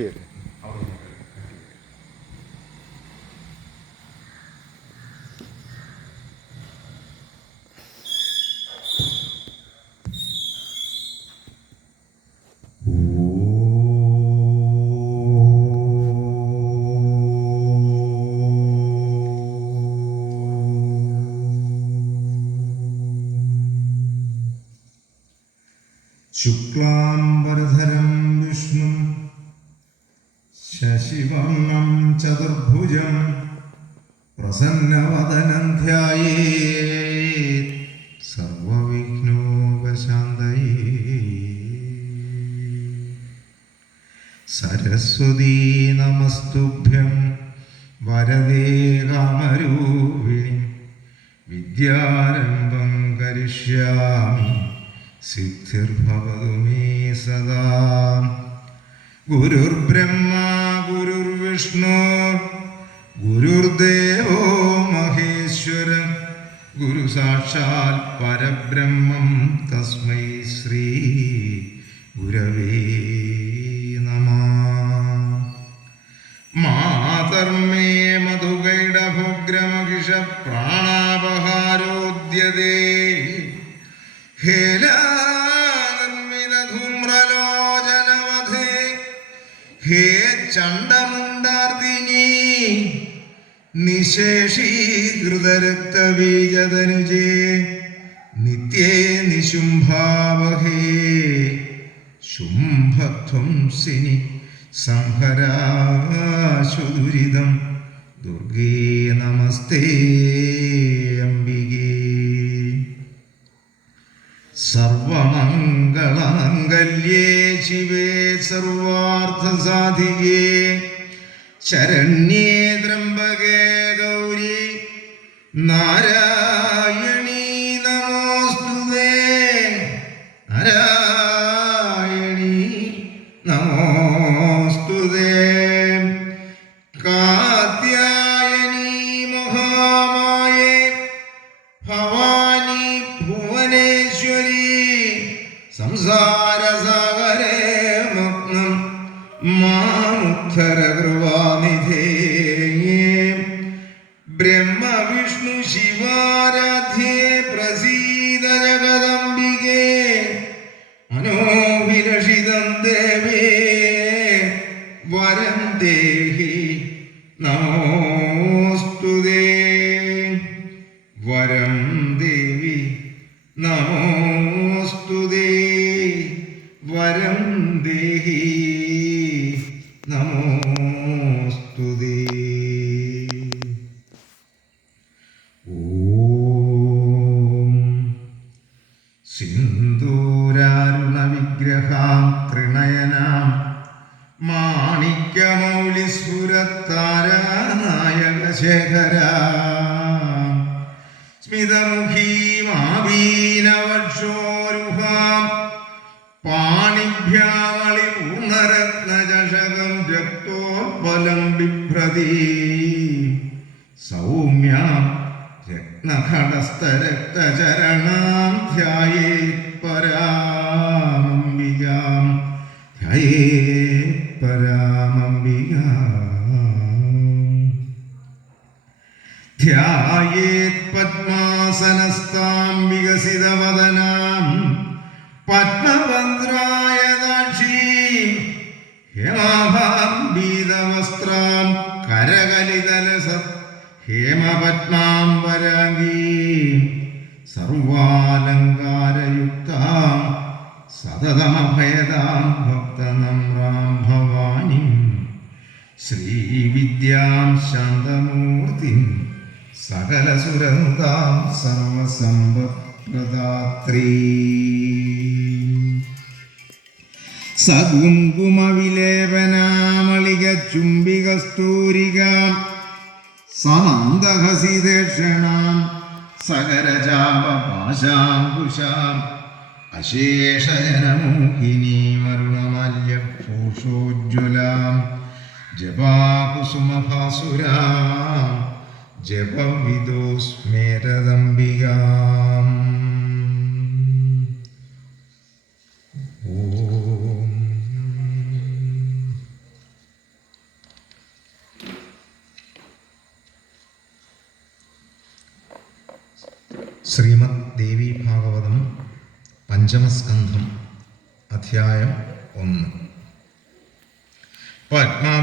ഇവിടെയല്ലേ? ശുക്ലാംബരധരം വിഷ്ണും ശശിവർണം ചതുർഭുജം പ്രസന്നവദനം ധ്യായേത് സർവവിഘ്നോപശാന്തയേ. സരസ്വതീ നമസ്തുഭ്യം വരദേ കാമരൂപിണി വിദ്യാരംഭം കരിഷ്യാമി സിദ്ധിർഭവതു മേ സദാ. ഗുരുർബ്രഹ്മാ ഗുരുർവിഷ്ണു ഗുരുർദേവോ മഹേശ്വരൻ ഗുരു സാക്ഷാൽ പരബ്രഹ്മം തസ്മൈ ശ്രീ ഗുരവേ നമഃ. മാതർമേ മധുകൈടഭോഗ്രമഹിഷ പ്രാണാപഹാരോദ്യതേ ഹേലാനിർമ്മിതധൂമ്രലോചനവധേ ഹേ ചണ്ഡമുണ്ടാർദിനി നിശേഷീകൃതരക്തബീജതനുജേ നിത്യേ നിശുംഭാവഹേ ശുംഭധ്വംസിനി സംഹരാശുദുരിതം ദുർഗേ നമസ്തേ അംബികേ. സർവമംഗളമംഗല്യേ ശിവേ സർവാർത്ഥസാധികേ ശരണ്യേ ത്രംബകേ ഗൗരി നാരായണീ നമോസ്തുതേ. നാരായണീ നമോസ്തുതേ. കാത്യായനീ മഹാമായേ ഭവാനി ഭുവനേശ്വരി സംസാരസാഗരേ മഗ്നം മാമുദ്ധരകൃപാനിധേ. ബ്രഹ്മവിഷ്ണു ശിവാരാധ്യേ പ്രസീദ ജഗദംബികേ മനോഭിലഷിതം ദേവേ വരം ദേഹി നമോസ്തുതേ. വരം ദേവി നമോസ്തുതേ. വരം ദേഹി നമോസ്തുതേ. ഓം സിന്ദൂരാരുണവിഗ്രഹാം ത്രിനയനാം മാണിക്യമൗലിസ്ഫുരത്താരാനായകശേഖരാം സ്മിതമുഖീമാവീനവക്ഷോരുഹാം പാണിഭ്യാമളിപൂർണരത്നചഷകം രക്തോത്പലം ബിഭ്രതി സൗമ്യാം രത്നഘടസ്ഥരക്തചരണാം ധ്യായേത് പരാമംബികാം. ധ്യായേത് പരാമംബികാം. ധ്യായേത് പദ്മാസനസ്ഥാം വികസിതവദനാം പദ്മഭദ്രായദാക്ഷീം ഹേമാഭാം പീതവസ്ത്രാം കരകലിതലസത് ഹേമപത്മാംബരാംഗീം സർവാലങ്കാരയുക്താം സതതമഭയദാം ഭക്തനമ്രാം ഭവാനിം ശ്രീവിദ്യാം ശാന്തമൂർത്തിം സകലസുരനുതാം സർവസമ്പത്പ്രദാത്രീ. സകുങ്കുമവിലേപനാമളികചുംബികസ്തൂരികാം സമന്തഹസിതേക്ഷണാം സകരചാപപാശാംകുശാം അശേഷജനമോഹിനീമരുണമല്യഭൂഷോജ്വലാം ജപാകുസുമഭാസുരാം ജപവിദോസ്മേരദംബികാം. ഓം ശ്രീമദ് ദേവി ഭാഗവതം പഞ്ചമസ്കന്ധം അധ്യായം 1. പത്മബാണാരിയായ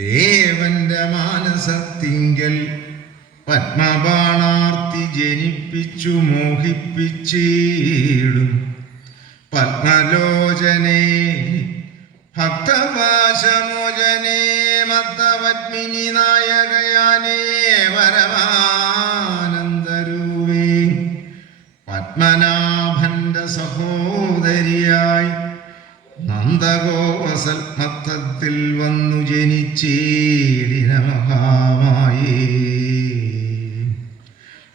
ദേവന്റെ മാനസത്തിങ്കൽ പത്മബാണാർത്തി ജനിപ്പിച്ചു മോഹിപ്പിച്ചിടും പത്മലോചനേ ഭക്തപാശമോചനേ മത്തപത്മിനി നായകയാനേ പരമാനന്ദരൂപേ പത്മനാഭന്റെ സഹോദരിയായി നന്ദഗോപസൽ മത്തത്തിൽ വന്നു ജനിച്ചീടിന മഹാമായേ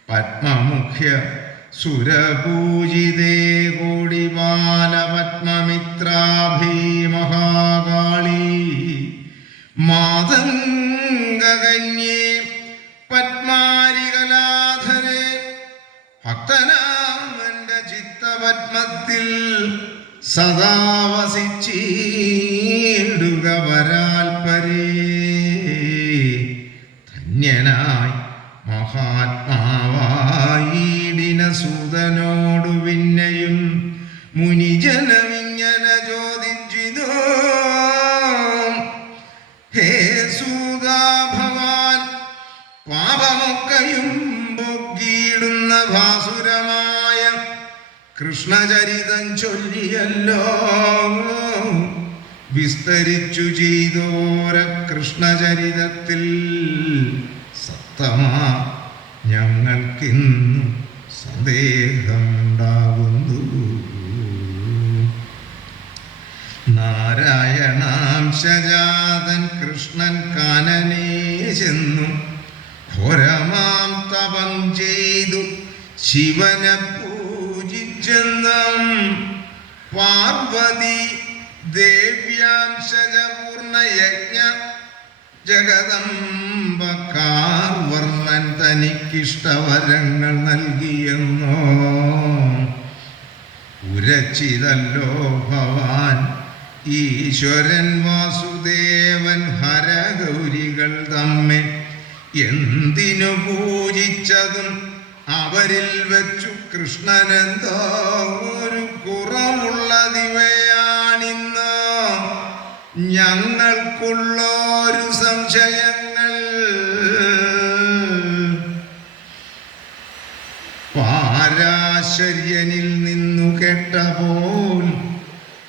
പത്മമുഖ്യ സുരപൂജിതേ കോടിപാല പത്മമിത്രാഭീ മഹാകാളി മാതംഗകന്യേ പത്മാരികലാധരേ ഭക്തനാമന്റെ ചിത്തപത്മത്തിൽ സദാ വസിച്ചീടുക വരാൽപരേ ധന്യനായി മഹാത്മാവായിടിന സൂതനോടു പിന്നെയും മുനിജനമിങ്ങനെ ചോദിച്ചിതോ ഹേ സൂതാ ഭവാൻ പാപമൊക്കെയും പൊക്കിയിടുന്ന ഭാസുരമായ കൃഷ്ണചരിതം ചൊല്ലിയല്ലോ വിസ്തരിച്ചു ചെയ്തോര കൃഷ്ണചരിതത്തിൽ സത്തമാ ഞങ്ങൾക്കിന്നു സന്ദേഹമുണ്ടാകുന്നു. നാരായണാംശജാതൻ കൃഷ്ണൻ കാനനേ ചെന്നു ഘോരമാം തപം ചെയ്തു ശിവനെ പൂജിച്ചെന്നും പാർവതി ദേവ്യാംശജപൂർണയജ്ഞ ജഗദംബക്കാർ വർണ്ണൻ തനിക്കിഷ്ടവരങ്ങൾ നൽകിയെന്നോ ഉരച്ചിതല്ലോ ഭവാൻ ഈശ്വരൻ വാസുദേവൻ ഹരഗൗരികൾ തമ്മെ എന്തിനു പൂജിച്ചതും അവരിൽ വെച്ചു കൃഷ്ണനെന്തോ ഒരു കുറവുള്ളതിവയാണിന്ന് ഞങ്ങൾക്കുള്ളൊരു സംശയങ്ങൾ. പാരാശര്യനിൽ നിന്നു കേട്ടപോൽ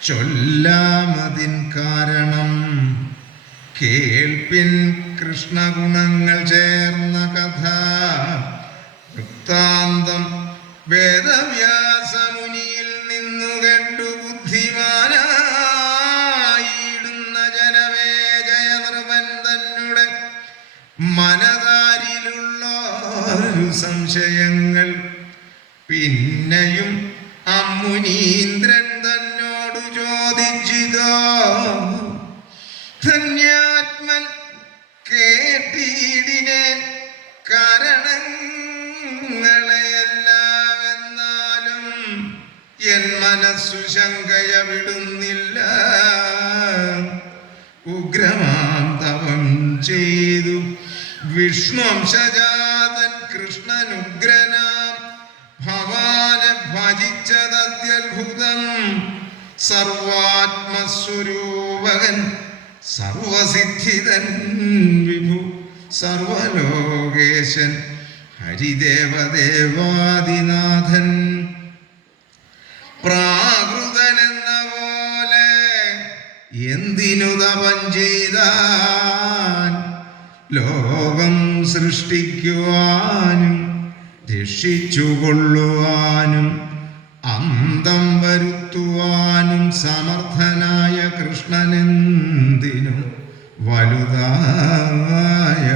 ചൊല്ലാമതിൻ കാരണം കേൾപ്പിൻ കൃഷ്ണഗുണങ്ങൾ ചേർന്ന കഥ വൃത്താന്തം വേദവ്യാസമുനിയിൽ നിന്നു കേട്ടു ബുദ്ധിമാനായിടുന്ന ജനമേ ജയനൃപൻ തന്നെ മനതാരിലുള്ള സംശയങ്ങൾ പിന്നെയും അമ്മുനീന്ദ്രൻ തന്നോടു ചോദിച്ചിതോ ധന്യാത്മൻ കേട്ടിടിനേൻ കാരണങ്ങളെയെല്ലാം എന്നാലും എൻ മനസ്സു ശങ്കയ വിടുന്നില്ല. ഉഗ്രമാം തപം ചെയ്തു വിഷ്ണുവംശജാതൻ കൃഷ്ണനുഗ്രനാം ഭവാനെ ഭജിച്ചതത്യത്ഭുതം. സർവാത്മസ്വരൂപകൻ സർവസിദ്ധിതൻ വിഭു സർവലോകേശൻ ഹരിദേവദേവാദിനാഥൻ പ്രാകൃതനെന്ന പോലെ എന്തിനു തപം ചെയ്താൻ ലോകം സൃഷ്ടിക്കുവാനും രക്ഷിച്ചുകൊള്ളുവാനും അന്തം വരുത്തുവാനും സമർത്ഥനായ കൃഷ്ണനെന്തിനും വലുതായ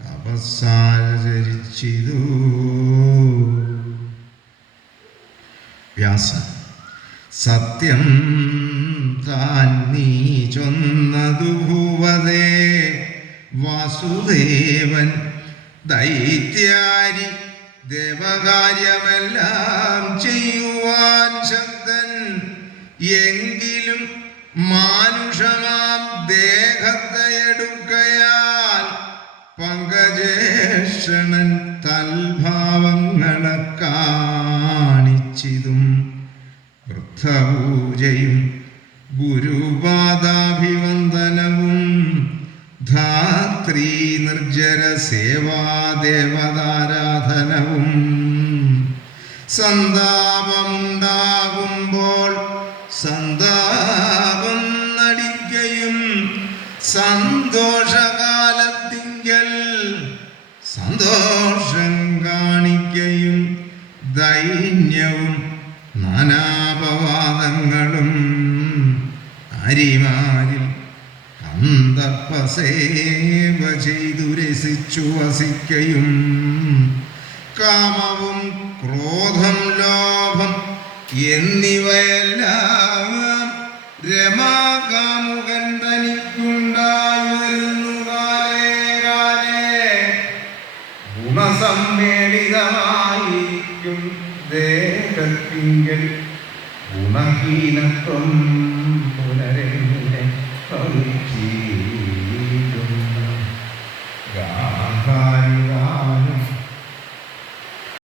തപസ്സാചരിച്ചിതു. വ്യാസൻ സത്യം താൻ നീ ചൊന്നതു ഭൂവതേ വാസുദേവൻ ദൈത്യാരി ദേവകാര്യമെല്ലാം ചെയ്യുവാൻ ശക്തൻ. എങ്കിലും മാനുഷമാം ദേഹത്തെ എടുക്കയാൽ പങ്കജേഷണൻ തൽഭാവങ്ങളെ കാണിച്ചിതും വൃദ്ധപൂജയും ഗുരുപാദാഭിവന്ദനവും ധാത്രീ നിർജ്ജര സേവാദേവതാരാധനവും സന്താപമുണ്ടാകുമ്പോൾ സന്താപം നടിക്കയും സന്തോഷകാലത്തിങ്കൽ സന്തോഷം കാണിക്കയും ദൈന്യവും നാനാപവാദങ്ങളും അരിമാരിൽ സന്ദർഭസേവ ചെയ്തു രസിച്ചു വസിക്കയും കാമവും ക്രോധം ലോഭം എന്നിവയെല്ലാം രമാകാമുകൻ തനിക്കുണ്ടായിരുന്നു ഗുണസമ്മേളിതമായിരിക്കും ദേഹത്തിങ്കൽ ഗുണഹീനത്വം